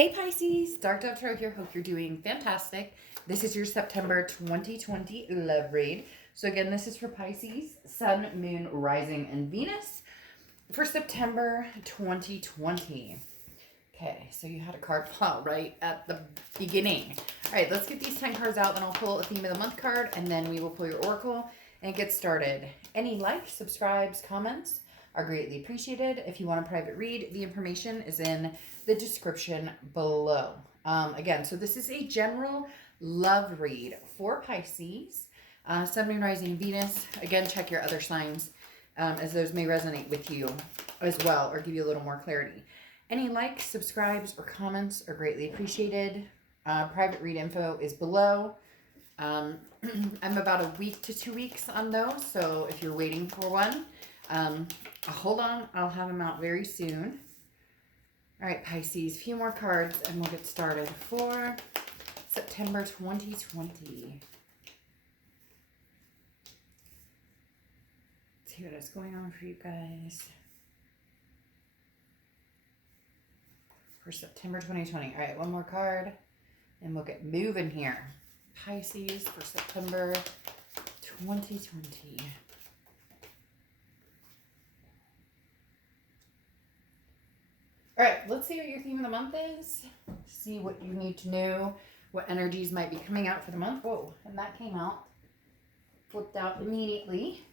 Hey Pisces, Dark Dove Tarot here. Hope you're doing fantastic. This is your September 2020 love read. So again, this is for Pisces, Sun, Moon, Rising, and Venus for September 2020. Okay, so you had a card fall right at the beginning. All right, let's get these 10 cards out, then I'll pull a theme of the month card, and then we will pull your oracle and get started. Any likes, subscribes, comments are greatly appreciated. If you want a private read, the information is in the description below. Again, so this is a general love read for Pisces, Sun, Moon, Rising, Venus. Again, check your other signs as those may resonate with you as well or give you a little more clarity. Any likes, subscribes, or comments are greatly appreciated. Private read info is below. I'm about a week to 2 weeks on those, so if you're waiting for one, hold on. I'll have them out very soon. All right, Pisces, a few more cards and we'll get started for September 2020. Let's see what is going on for you guys. For September 2020. All right, one more card and we'll get moving here. Pisces for September 2020. All right, let's see what your theme of the month is. See what you need to know, what energies might be coming out for the month. Whoa, and that came out. Flipped out immediately.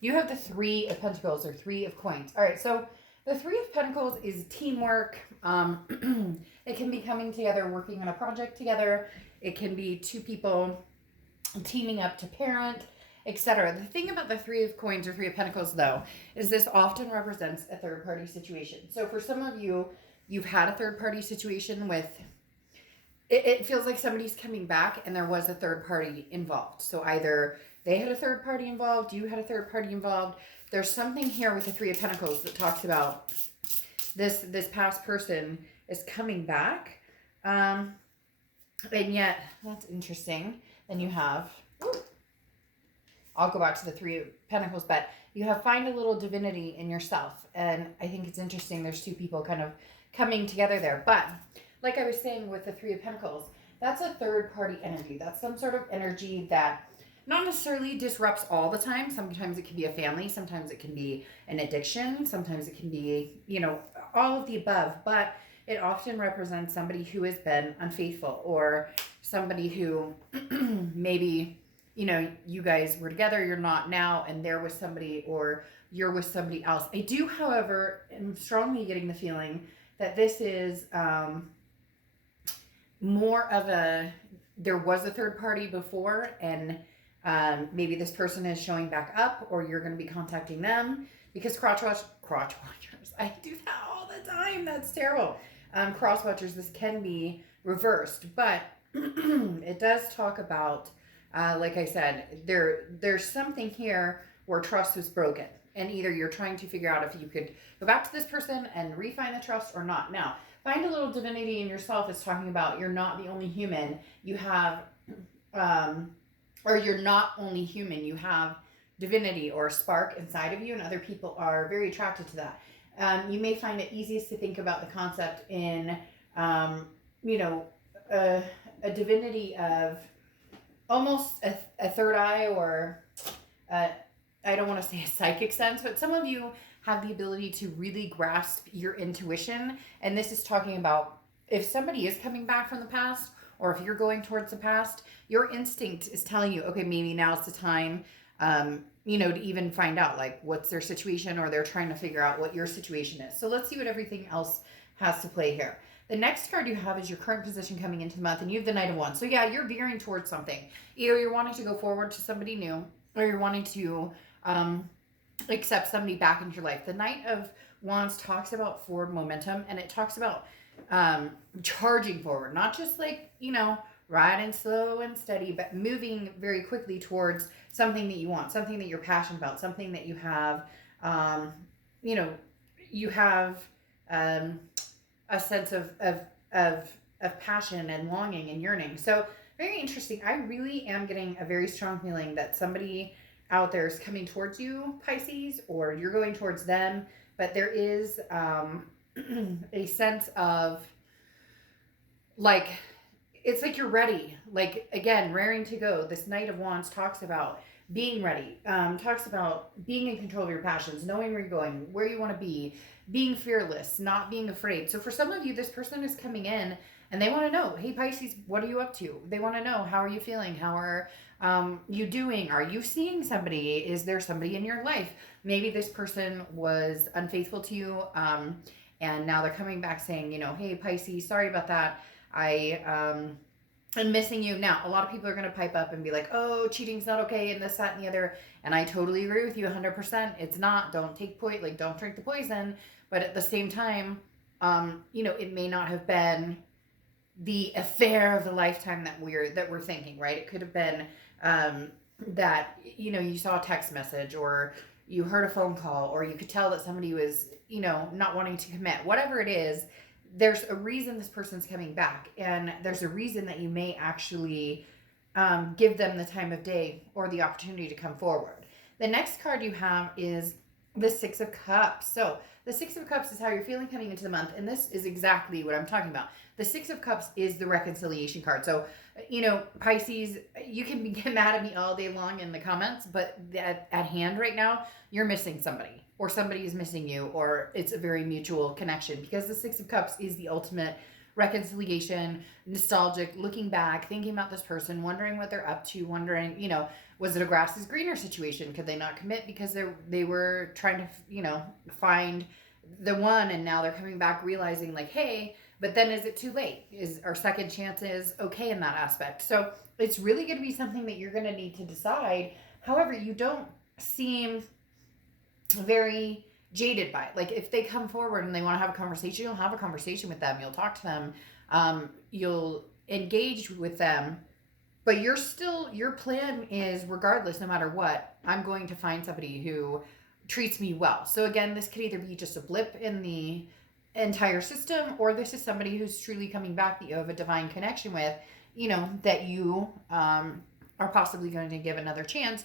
You have the Three of Pentacles or Three of Coins. All right, so the Three of Pentacles is teamwork. It can be coming together, working on a project together. It can be two people teaming up to parent, etc. The thing about the Three of Coins or Three of Pentacles, though, is this often represents a third-party situation. So for some of you, you've had a third-party situation with, it feels like somebody's coming back and there was a third party involved. So either they had a third party involved, you had a third party involved. There's something here with the Three of Pentacles that talks about this past person is coming back. And yet, that's interesting. Then you have, I'll go back to the Three of Pentacles, but you have find a little divinity in yourself. And I think it's interesting. There's two people kind of coming together there. But like I was saying with the Three of Pentacles, that's a third party energy. That's some sort of energy that not necessarily disrupts all the time. Sometimes it can be a family. Sometimes it can be an addiction. Sometimes it can be, all of the above. But it often represents somebody who has been unfaithful or somebody who maybe, you guys were together, you're not now, and there was somebody or you're with somebody else. I do, however, am strongly getting the feeling that this is more of there was a third party before and maybe this person is showing back up or you're going to be contacting them because crotch watchers, I do that all the time. That's terrible. Cross watchers, this can be reversed, but it does talk about, like I said, there's something here where trust was broken and either you're trying to figure out if you could go back to this person and refine the trust or not. Now, find a little divinity in yourself is talking about you're not the only human. You have, or you're not only human, you have divinity or a spark inside of you and other people are very attracted to that. You may find it easiest to think about the concept in, a divinity of almost a third eye or I don't want to say a psychic sense, but some of you have the ability to really grasp your intuition. And this is talking about if somebody is coming back from the past or if you're going towards the past, your instinct is telling you, okay, maybe now's the time, to even find out like what's their situation or they're trying to figure out what your situation is. So let's see what everything else has to play here. The next card you have is your current position coming into the month and you have the Knight of Wands. So yeah, you're veering towards something. Either you're wanting to go forward to somebody new or you're wanting to accept somebody back into your life. The Knight of Wands talks about forward momentum and it talks about charging forward, not just like, riding slow and steady, but moving very quickly towards something that you want, something that you're passionate about, something that you have, a sense of passion and longing and yearning. So very interesting. I really am getting a very strong feeling that somebody out there is coming towards you, Pisces, or you're going towards them, but there is a sense of like, it's like you're ready. Like, again, raring to go. This Knight of Wands talks about being ready, talks about being in control of your passions, knowing where you're going, where you want to be, being fearless, not being afraid. So for some of you, this person is coming in and they want to know, hey, Pisces, what are you up to? They want to know, how are you feeling? How are you doing? Are you seeing somebody? Is there somebody in your life? Maybe this person was unfaithful to you, and now they're coming back saying, hey, Pisces, sorry about that. I'm missing you. Now, a lot of people are going to pipe up and be like, oh, cheating's not okay, and this, that, and the other. And I totally agree with you 100%. It's not. Don't don't drink the poison. But at the same time, it may not have been the affair of the lifetime that we're thinking, right? It could have been that, you saw a text message, or you heard a phone call, or you could tell that somebody was, not wanting to commit. Whatever it is, there's a reason this person's coming back, and there's a reason that you may actually give them the time of day or the opportunity to come forward. The next card you have is the Six of Cups. So the Six of Cups is how you're feeling coming into the month, and this is exactly what I'm talking about. The Six of Cups is the reconciliation card. So, Pisces, you can get mad at me all day long in the comments, but at hand right now, you're missing somebody, or somebody is missing you, or it's a very mutual connection, because the Six of Cups is the ultimate reconciliation, nostalgic, looking back, thinking about this person, wondering what they're up to, wondering, was it a grass is greener situation? Could they not commit because they were trying to, find the one, and now they're coming back realizing, like, hey, but then is it too late? Is our second chances okay in that aspect? So it's really going to be something that you're going to need to decide. However, you don't seem very jaded by it. Like, if they come forward and they want to have a conversation, you'll have a conversation with them. You'll talk to them. You'll engage with them. But your plan is, regardless, no matter what, I'm going to find somebody who treats me well. So again, this could either be just a blip in the entire system, or this is somebody who's truly coming back that you have a divine connection with, that you are possibly going to give another chance,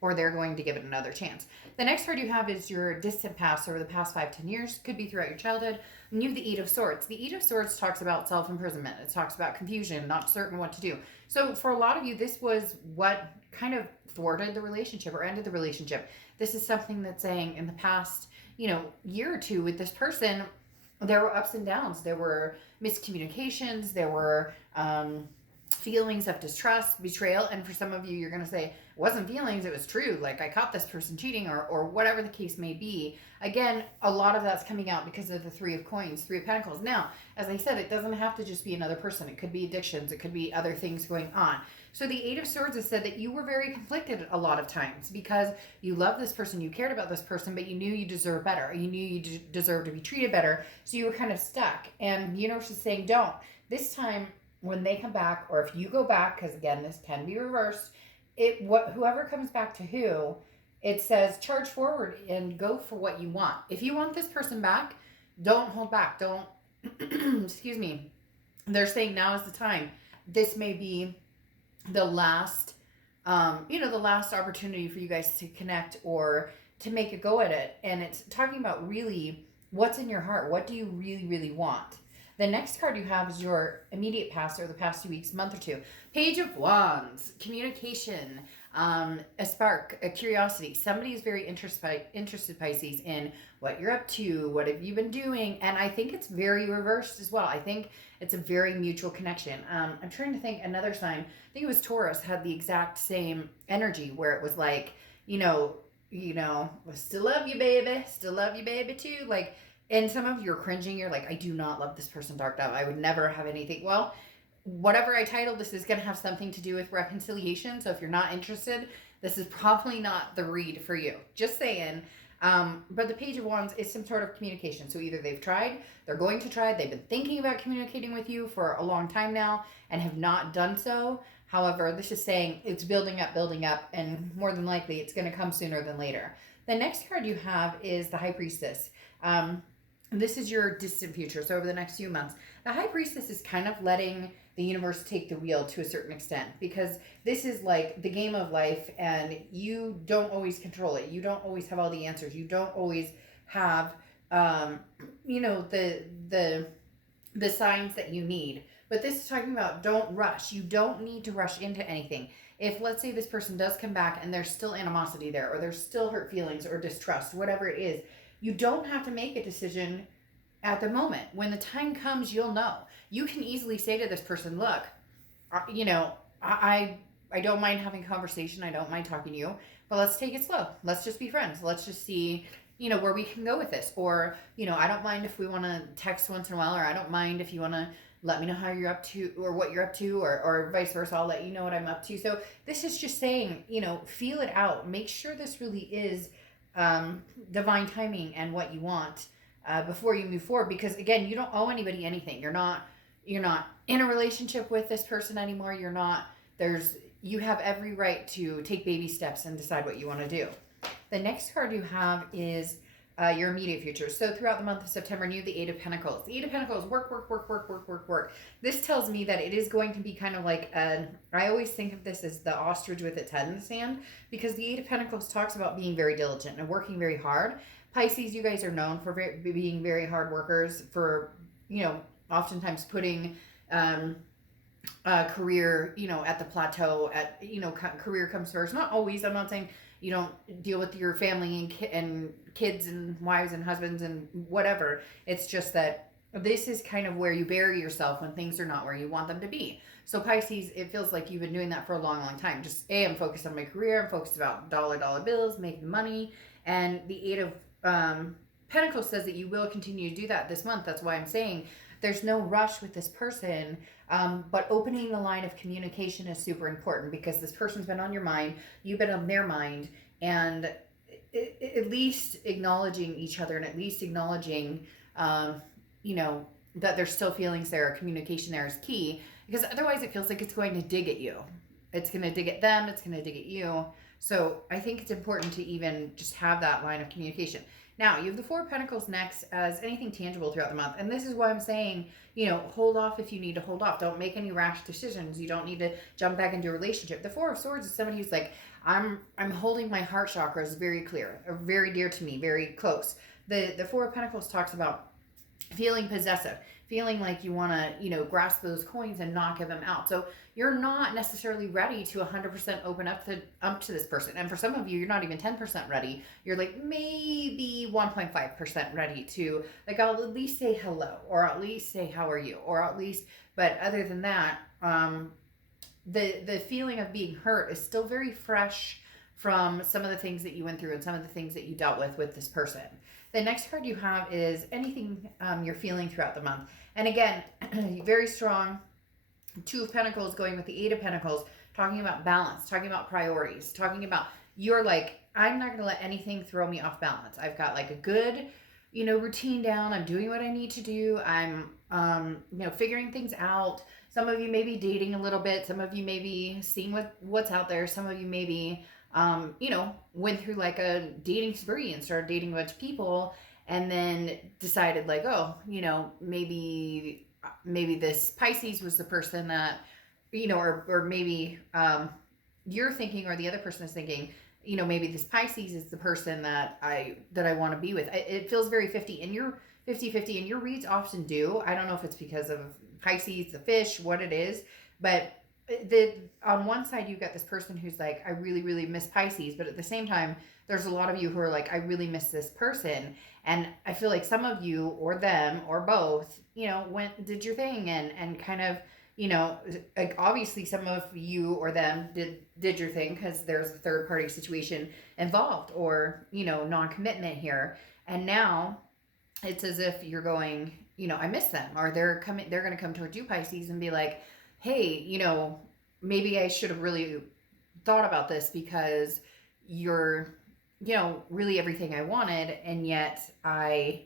or they're going to give it another chance. The next card you have is your distant past, over the past 5-10 years, could be throughout your childhood. And you have the Eight of Swords. The Eight of Swords talks about self-imprisonment. It talks about confusion, not certain what to do. So for a lot of you, this was what kind of thwarted the relationship or ended the relationship. This is something that's saying, in the past, year or two with this person, there were ups and downs. There were miscommunications. There were feelings of distrust, betrayal. And for some of you, you're going to say, it wasn't feelings, it was true. Like, I caught this person cheating, or whatever the case may be. Again, a lot of that's coming out because of the Three of Coins, Three of Pentacles. Now, as I said, it doesn't have to just be another person. It could be addictions. It could be other things going on. So the Eight of Swords has said that you were very conflicted a lot of times, because you loved this person, you cared about this person, but you knew you deserved better. You knew you deserved to be treated better. So you were kind of stuck. And the universe is saying, don't. This time, when they come back, or if you go back, because again, this can be reversed, whoever comes back to who, it says charge forward and go for what you want. If you want this person back, don't hold back. Don't, excuse me. They're saying now is the time. This may be the last, the last opportunity for you guys to connect or to make a go at it. And it's talking about really what's in your heart. What do you really, really want? The next card you have is your immediate past, or the past 2 weeks, month or two. Page of Wands, communication, a spark, a curiosity. Somebody is very interested, Pisces, in what you're up to, what have you been doing. And I think it's very reversed as well. I think it's a very mutual connection. I'm trying to think another sign. I think it was Taurus had the exact same energy, where it was like, still love you, baby too. Like, and some of you are cringing. You're like, I do not love this person, Dark Dove. I would never have anything. Well, whatever I title, this is going to have something to do with reconciliation. So if you're not interested, this is probably not the read for you. Just saying. But the Page of Wands is some sort of communication. So either they've tried, they're going to try, they've been thinking about communicating with you for a long time now and have not done so. However, this is saying it's building up, and more than likely it's going to come sooner than later. The next card you have is the High Priestess. This is your distant future, so over the next few months. The High Priestess is kind of letting the universe take the wheel to a certain extent, because this is like the game of life, and you don't always control it. You don't always have all the answers. You don't always have, the the signs that you need. But this is talking about don't rush. You don't need to rush into anything. If, let's say, this person does come back and there's still animosity there, or there's still hurt feelings or distrust, whatever it is, you don't have to make a decision at the moment. When the time comes, you'll know. You can easily say to this person, look, you know, I don't mind having a conversation. I don't mind talking to you, but let's take it slow. Let's just be friends. Let's just see, you know, where we can go with this. Or, you know, I don't mind if we want to text once in a while, or I don't mind if you want to let me know how you're up to or what you're up to, or vice versa. I'll let you know what I'm up to. So this is just saying, you know, feel it out. Make sure this really is divine timing and what you want before you move forward. Because again, you don't owe anybody anything. You're not in a relationship with this person anymore. You have every right to take baby steps and decide what you want to do. The next card you have is your immediate future. So throughout the month of September, you have the Eight of Pentacles. The Eight of Pentacles, work. This tells me that it is going to be kind of like I always think of this as the ostrich with its head in the sand, because the Eight of Pentacles talks about being very diligent and working very hard. Pisces, you guys are known for being very hard workers, for, you know, oftentimes putting career, you know, at the plateau, at, you know, career comes first. Not always. I'm not saying you don't deal with your family and kids and wives and husbands and whatever. It's just that this is kind of where you bury yourself when things are not where you want them to be. So Pisces, it feels like you've been doing that for a long, long time. Just, I'm focused on my career. I'm focused about dollar bills, making money. And the Eight of Pentacles says that you will continue to do that this month. That's why I'm saying there's no rush with this person, but opening the line of communication is super important, because this person's been on your mind, you've been on their mind, and at least acknowledging each other, and at least acknowledging, you know, that there's still feelings there, communication there is key, because otherwise it feels like it's going to dig at you. It's going to dig at them, it's going to dig at you. So I think it's important to even just have that line of communication. Now, you have the Four of Pentacles next as anything tangible throughout the month. And this is why I'm saying, you know, hold off if you need to hold off. Don't make any rash decisions. You don't need to jump back into a relationship. The Four of Swords is somebody who's like, I'm holding my heart chakras very clear, or very dear to me, very close. The Four of Pentacles talks about feeling possessive, feeling like you want to, you know, grasp those coins and not give them out. So you're not necessarily ready to 100% open up to this person. And for some of you, you're not even 10% ready. You're like maybe 1.5% ready to, like, I'll at least say hello, or at least say how are you, or at least, but other than that, the feeling of being hurt is still very fresh from some of the things that you went through and some of the things that you dealt with this person. The next card you have is anything you're feeling throughout the month. And again, very strong. Two of Pentacles going with the Eight of Pentacles, talking about balance, talking about priorities, talking about, you're like, I'm not going to let anything throw me off balance. I've got like a good, you know, routine down. I'm doing what I need to do. I'm, you know, figuring things out. Some of you may be dating a little bit. Some of you may be seeing what's out there. Some of you may be, you know, went through like a dating spree and started dating a bunch of people, and then decided like, oh, you know, maybe this Pisces was the person that, you know, or maybe you're thinking, or the other person is thinking, you know, maybe this Pisces is the person that I want to be with. It feels very 50, and you're 50-50, and your reads often do. I don't know if it's because of Pisces, the fish, what it is, but on one side you've got this person who's like, I really, really miss Pisces, but at the same time, there's a lot of you who are like, I really miss this person. And I feel like some of you, or them, or both, you know, did your thing and kind of, you know, like obviously some of you or them did your thing because there's a third party situation involved, or, you know, non-commitment here. And now it's as if you're going, you know, I miss them, or they're going to come towards you, Pisces, and be like, hey, you know, maybe I should have really thought about this, because you're, you know, really everything I wanted, and yet I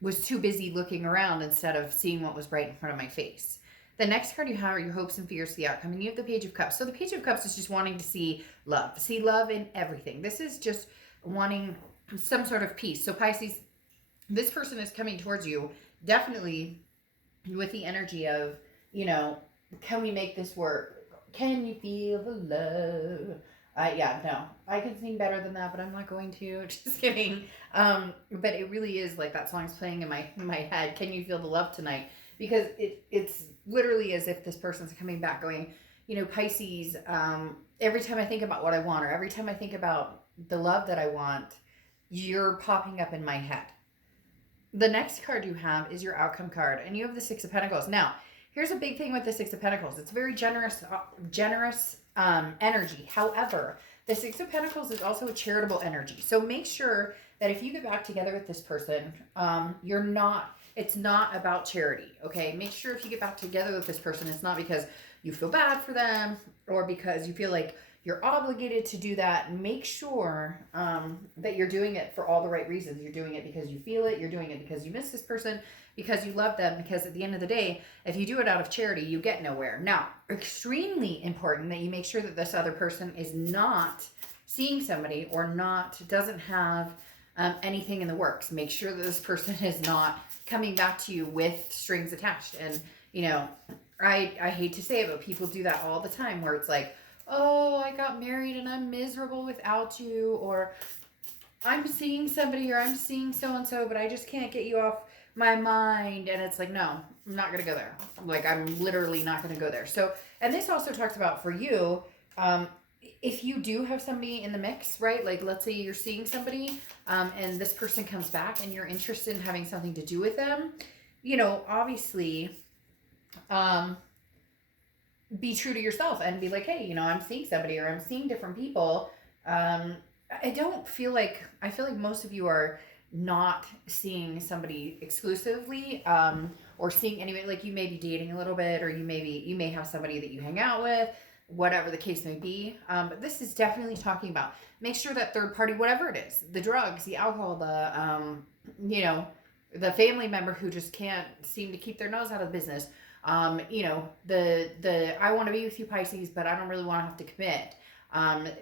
was too busy looking around instead of seeing what was right in front of my face. The next card you have are your hopes and fears for the outcome, and you have the Page of Cups. So the Page of Cups is just wanting to see love in everything. This is just wanting some sort of peace. So Pisces, this person is coming towards you definitely with the energy of, you know, can we make this work? Can you feel the love? Yeah, no, I can sing better than that, but I'm not going to. Just kidding. But it really is like that song's playing in my head. Can you feel the love tonight? because it's literally as if this person's coming back going, Pisces, every time I think about what I want, or every time I think about the love that I want, you're popping up in my head. The next card you have is your outcome card, and you have the Six of Pentacles. Now, here's a big thing with the Six of Pentacles. It's very generous energy. However, the Six of Pentacles is also a charitable energy. So make sure that if you get back together with this person, it's not about charity, okay? Make sure if you get back together with this person, it's not because you feel bad for them or because you feel like you're obligated to do that. Make sure that you're doing it for all the right reasons. You're doing it because you feel it. You're doing it because you miss this person, because you love them, because at the end of the day, if you do it out of charity, you get nowhere. Now, extremely important that you make sure that this other person is not seeing somebody or doesn't have anything in the works. Make sure that this person is not coming back to you with strings attached. And, I hate to say it, but people do that all the time where it's like, oh, I got married and I'm miserable without you, or I'm seeing somebody, or I'm seeing so-and-so, but I just can't get you off my mind. And it's like, no, I'm not going to go there. Like, I'm literally not going to go there. So, and this also talks about for you, if you do have somebody in the mix, right? Like, let's say you're seeing somebody, and this person comes back and you're interested in having something to do with them, obviously, be true to yourself and be like, hey, I'm seeing somebody, or I'm seeing different people. I feel like most of you are not seeing somebody exclusively, or seeing anyway, like you may be dating a little bit, or you may have somebody that you hang out with, whatever the case may be. But this is definitely talking about, make sure that third party, whatever it is, the drugs, the alcohol, the family member who just can't seem to keep their nose out of the business, the I want to be with you, Pisces, but I don't really want to have to commit.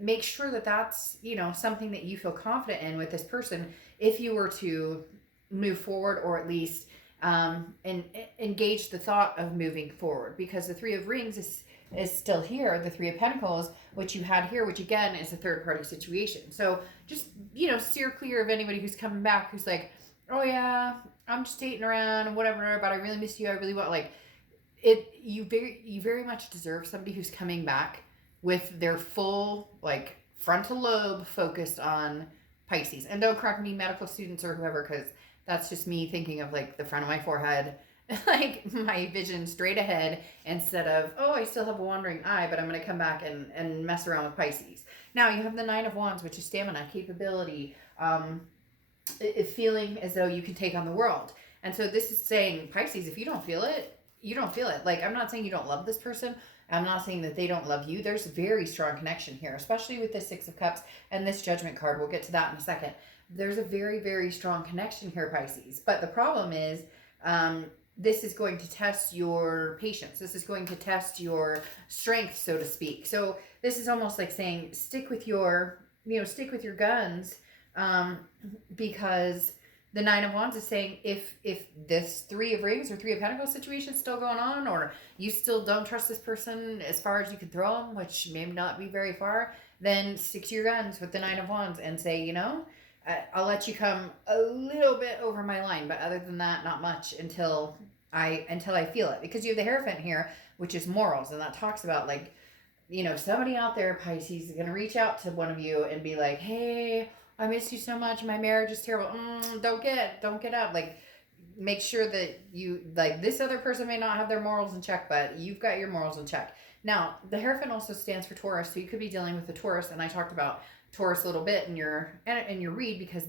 Make sure that that's, something that you feel confident in with this person if you were to move forward, or at least engage the thought of moving forward, because the Three of Rings is still here, the Three of Pentacles, which you had here, which again is a third party situation. So just, steer clear of anybody who's coming back who's like, oh yeah, I'm just dating around and whatever, but I really miss you, I really want, like, you very much deserve somebody who's coming back with their full, like, frontal lobe focused on Pisces. And don't correct me, medical students or whoever, because that's just me thinking of, like, the front of my forehead, like my vision straight ahead, instead of, oh, I still have a wandering eye, but I'm going to come back and mess around with Pisces. Now you have the Nine of Wands, which is stamina, capability, feeling as though you can take on the world. And so this is saying, Pisces, if you don't feel it, you don't feel it. Like, I'm not saying you don't love this person. I'm not saying that they don't love you. There's a very strong connection here, especially with the Six of Cups and this Judgment card. We'll get to that in a second. There's a very, very strong connection here, Pisces. But the problem is, this is going to test your patience. This is going to test your strength, so to speak. So this is almost like saying, stick with your guns, because the Nine of Wands is saying, if this Three of Rings or Three of Pentacles situation is still going on, or you still don't trust this person as far as you can throw them, which may not be very far, then stick to your guns with the Nine of Wands and say, I'll let you come a little bit over my line, but other than that, not much until I feel it. Because you have the Hierophant here, which is morals, and that talks about, like, somebody out there, Pisces, is going to reach out to one of you and be like, hey, I miss you so much. My marriage is terrible. Don't get out. Like, make sure that you, like, this other person may not have their morals in check, but you've got your morals in check. Now, the Hierophant also stands for Taurus, so you could be dealing with the Taurus, and I talked about Taurus a little bit in your read, because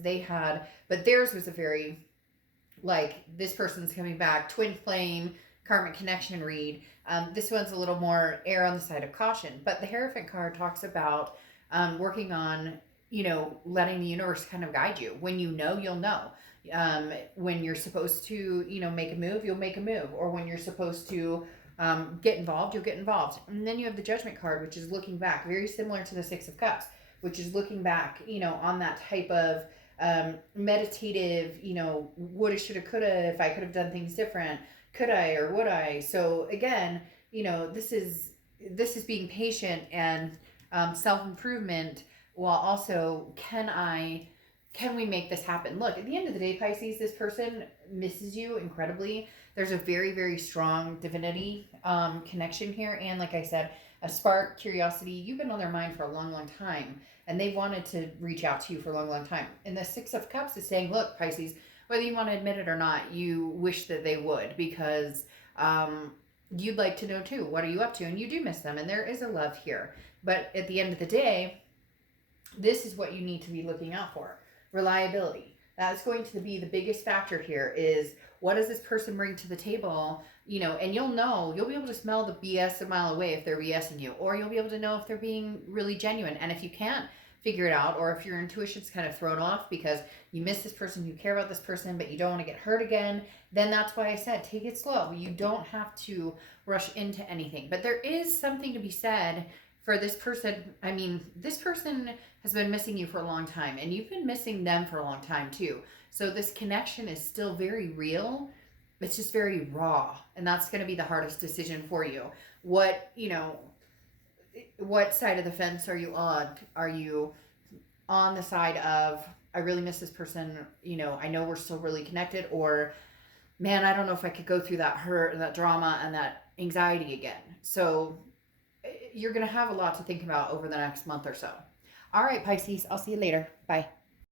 but theirs was a very, like, this person's coming back, twin flame, karmic connection read. This one's a little more err on the side of caution, but the Hierophant card talks about working on, letting the universe kind of guide you. When you'll know. When you're supposed to, make a move, you'll make a move. Or when you're supposed to get involved, you'll get involved. And then you have the Judgment card, which is looking back, very similar to the Six of Cups, which is looking back, on that type of meditative, woulda, shoulda, coulda, if I could have done things different, could I or would I? So again, this is being patient and self-improvement, while also, can I can we make this happen? Look, at the end of the day, Pisces, this person misses you incredibly. There's a very, very strong divinity connection here. And like I said, a spark, curiosity. You've been on their mind for a long, long time. And they wanted to reach out to you for a long, long time. And the Six of Cups is saying, look, Pisces, whether you want to admit it or not, you wish that they would, because you'd like to know too, what are you up to? And you do miss them. And there is a love here. But at the end of the day, this is what you need to be looking out for. Reliability. That's going to be the biggest factor here, is what does this person bring to the table? You know, and you'll be able to smell the BS a mile away if they're BSing you, or you'll be able to know if they're being really genuine. And if you can't figure it out, or if your intuition's kind of thrown off because you miss this person, you care about this person, but you don't want to get hurt again, then that's why I said take it slow. You don't have to rush into anything. But there is something to be said for this person. I mean, this person has been missing you for a long time, and you've been missing them for a long time too. So this connection is still very real. It's just very raw, and that's going to be the hardest decision for you. What side of the fence are you on? Are you on the side of, I really miss this person, I know we're still really connected, or man, I don't know if I could go through that hurt and that drama and that anxiety again. So you're going to have a lot to think about over the next month or so. All right, Pisces, I'll see you later. Bye.